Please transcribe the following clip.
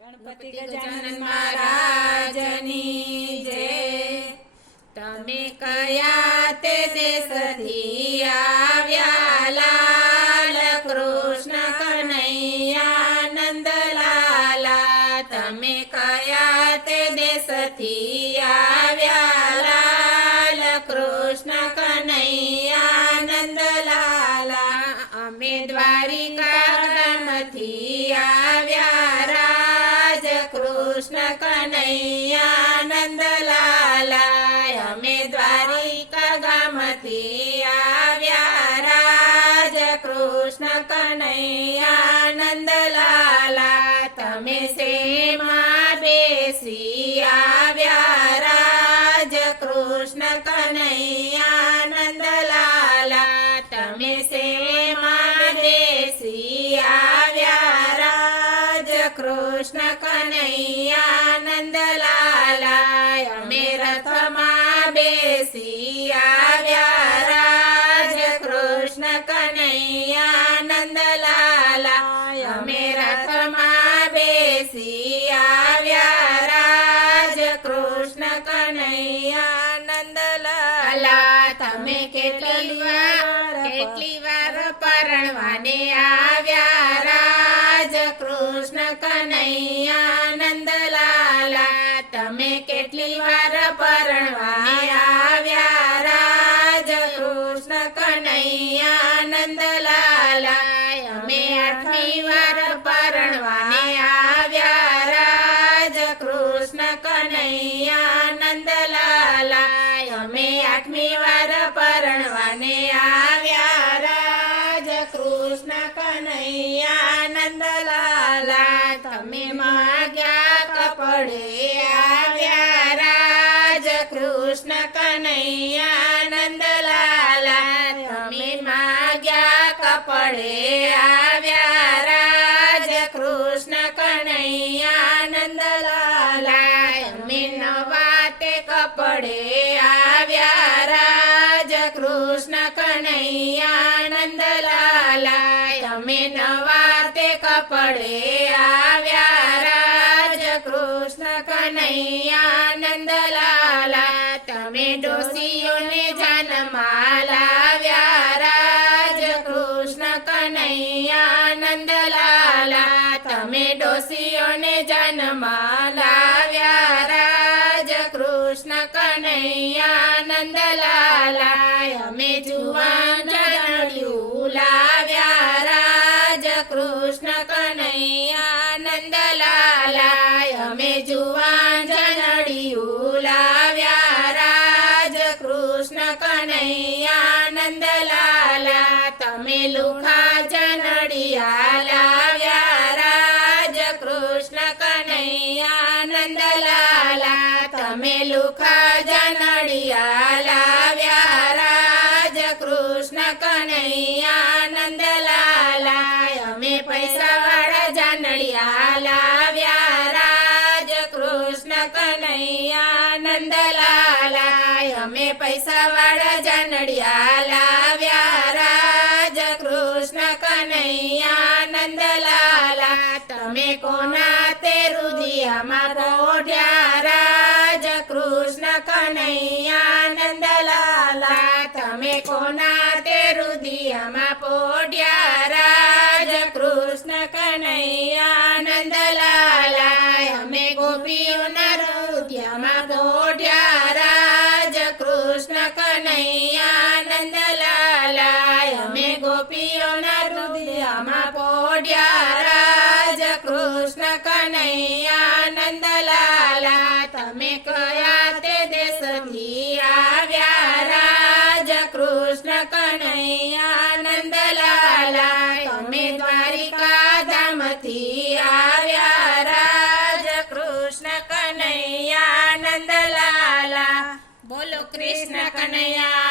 ગણપતિ ગજાનન મહારાજની જય। તમે કયા તે દેશથી આવ્યા લાલ કૃષ્ણ કનૈયા નંદલાલા। તમે કયા તે દેશથી આવ્યા લાલ કૃષ્ણ કનૈયા નંદલાલા। અમે દ્વારિકા ગામથી આવ્યા રાજ કૃષ્ણ કનૈયા નંદલાલા। અમે દ્વારિકા ગામથી આવ્યા રાજ કૃષ્ણ કનૈયા નંદલાલા। તમે શેમાં બેસી આવ્યા રાજ કૃષ્ણ કનૈયા નંદલાલા। તમે શેમાં બેસી આવ્યા રાજ કૃષ્ણ કનૈયા નંદલાલા। અમે રથમાં બેસી આવ્યા રાજ કૃષ્ણ કનૈયા નંદલાલા। અમે રથમાં બેસી આવ્યા રાજ કૃષ્ણ કનૈયા નંદલાલા। તમે કેટલી વાર પરણવાને આવ્યા રાજ કૃષ્ણ કનૈયા નંદલાલા। તમે કેટલી વાર પરણવાને આવ્યા રાજ કૃષ્ણ કનૈયા નંદલાલા। અમે 8મી વાર પરણવાને આવ્યા રાજ કૃષ્ણ કનૈયા નંદલાલા। અમે 8મી વાર પરણવાને આવ્યા રાજ કૃષ્ણ કનૈયા નંદલાલા। તમે માગ્યા કપડે આવ્યા રાજ કૃષ્ણ કનૈયા નંદલાલા। તમે માગ્યા કપડે આવ્યા રાજ કૃષ્ણ કનૈયા નંદલાલા। અમે નવા તે કપડે આવ્યા રાજ કૃષ્ણ કનૈયા નંદલાલા। તમે નવા તે કપડે આવ્યા રાજ કૃષ્ણ કનૈયા નંદલાલા। તમે ડોસીઓને જાનમાં લાવ્યા રાજ કૃષ્ણ કનૈયા નંદલાલા। તમે ડોસીઓને જાનમાં લાવ્યા રાજ કૃષ્ણ કનૈયા નંદલાલા। અમે જુવાન જનડિયું લાવ્યા રાજ કૃષ્ણ કનૈયા નંદલાલા। અમે જુવાન જનડિયું લાવ્યા રાજ કૃષ્ણ કનૈયા નંદલાલા। તમે લુખા જનડિયા લાવ્યા રાજ કૃષ્ણ કનૈયા નંદલાલા। તમે લુખા જનડિયા લાવ્યા રાજ કૃષ્ણ કનૈયા નંદલાલા। અમે પૈસાવાળા જાનડિયા લાવ્યા રાજ કૃષ્ણ કનૈયા નંદલાલા। અમે પૈસાવાળા જાનડિયા લાવ્યા રાજ કૃષ્ણ કનૈયા નંદલાલા। તમે કોના તે રુદિયામાં પોઢ્યા રાજ કૃષ્ણ કનૈયા નંદલાલા। તમે કોના તે રુદિયામાં પોઢ્યા રાજ કૃષ્ણ કનૈયા નંદલાલા। અમે ગોપીઓના રુદિયામાં પોઢ્યા રાજ કૃષ્ણ કનૈયા નંદલાલા। અમે ગોપીઓના રુદિયામાં પોઢ્યા રાજ કૃષ્ણ કનૈયા નંદલાલા। તમે કયા તે દેશથી આવ્યા રાજ કૃષ્ણ કનૈયા નંદલાલા। તમે દ્વારિકા ધામથી આવ્યા રાજ કૃષ્ણ કનૈયા નંદલાલા। બોલો કૃષ્ણ કનૈયા